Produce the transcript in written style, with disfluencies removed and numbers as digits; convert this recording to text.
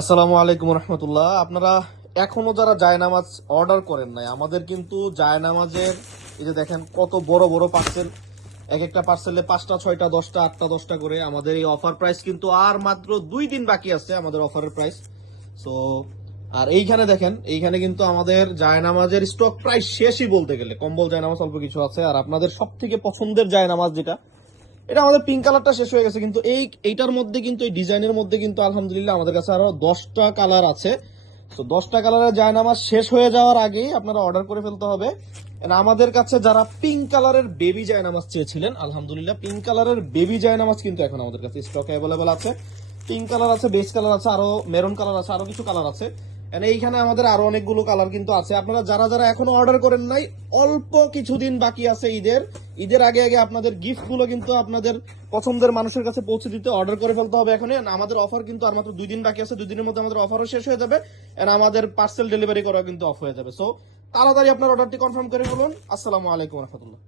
আসসালামু আলাইকুম রহমতুল্লাহ। আপনারা এখনো যারা জায়নামাজ অর্ডার করেন নাই, আমাদের কিন্তু জায়নামাজের এই যে দেখেন কত বড় বড় পার্সেল, এক একটা পার্সেলে 5টা 6টা 10টা 8টা 10টা করে। আমাদের এই অফার প্রাইস কিন্তু আর মাত্র 2 দিন বাকি আছে আমাদের অফারের প্রাইস। সো আর এইখানে দেখেন, এইখানে কিন্তু আমাদের জায়নামাজের স্টক প্রায় শেষই বলতে গেলে। কম্বল জায়নামাজ অল্প কিছু আছে, আর আপনাদের সব থেকে পছন্দের জায়নামাজ যেটা, এটা আমাদের পিঙ্ক কালারটা শেষ হয়ে গেছে, কিন্তু এইটার মধ্যে কিন্তু এই ডিজাইনের মধ্যে কিন্তু আলহামদুলিল্লাহ আমাদের কাছে আরো 10টা কালার আছে। তো 10টা কালারের জায়নামাজ শেষ হয়ে যাওয়ার আগেই আপনারা অর্ডার করে ফেলতে হবে। And আমাদের কাছে যারা পিঙ্ক কালারের বেবি জায়নামাজ চেয়েছিলেন, আলহামদুলিল্লাহ পিঙ্ক কালারের বেবি জায়নামাজ কিন্তু এখন আমাদের কাছে স্টক অ্যাভেলেবেল আছে। পিঙ্ক কালার আছে, বেস কালার আছে, আরো মেরুন কালার আছে, আরো কিছু কালার আছে। And এইখানে আমাদের আরো অনেকগুলো কালার কিন্তু আছে। আপনারা যারা যারা এখনো অর্ডার করেন নাই, অল্প কিছুদিন বাকি আছে ঈদের। ঈদের আগে আগে আপনাদের গিফট গুলো কিন্তু আপনাদের পছন্দের মানুষের কাছে পৌঁছে দিতে অর্ডার করে ফেলতে হবে এখনই। And আমাদের অফার কিন্তু আর মাত্র 2 দিন বাকি আছে, 2 দিনের মধ্যে আমাদের অফারও শেষ হয়ে যাবে, আর আমাদের পার্সেল ডেলিভারি করা কিন্তু অফ হয়ে যাবে। সো তাড়াতাড়ি আপনার অর্ডারটি কনফার্ম করে বলুন। আসসালামু আলাইকুম রহমতুল্লাহ।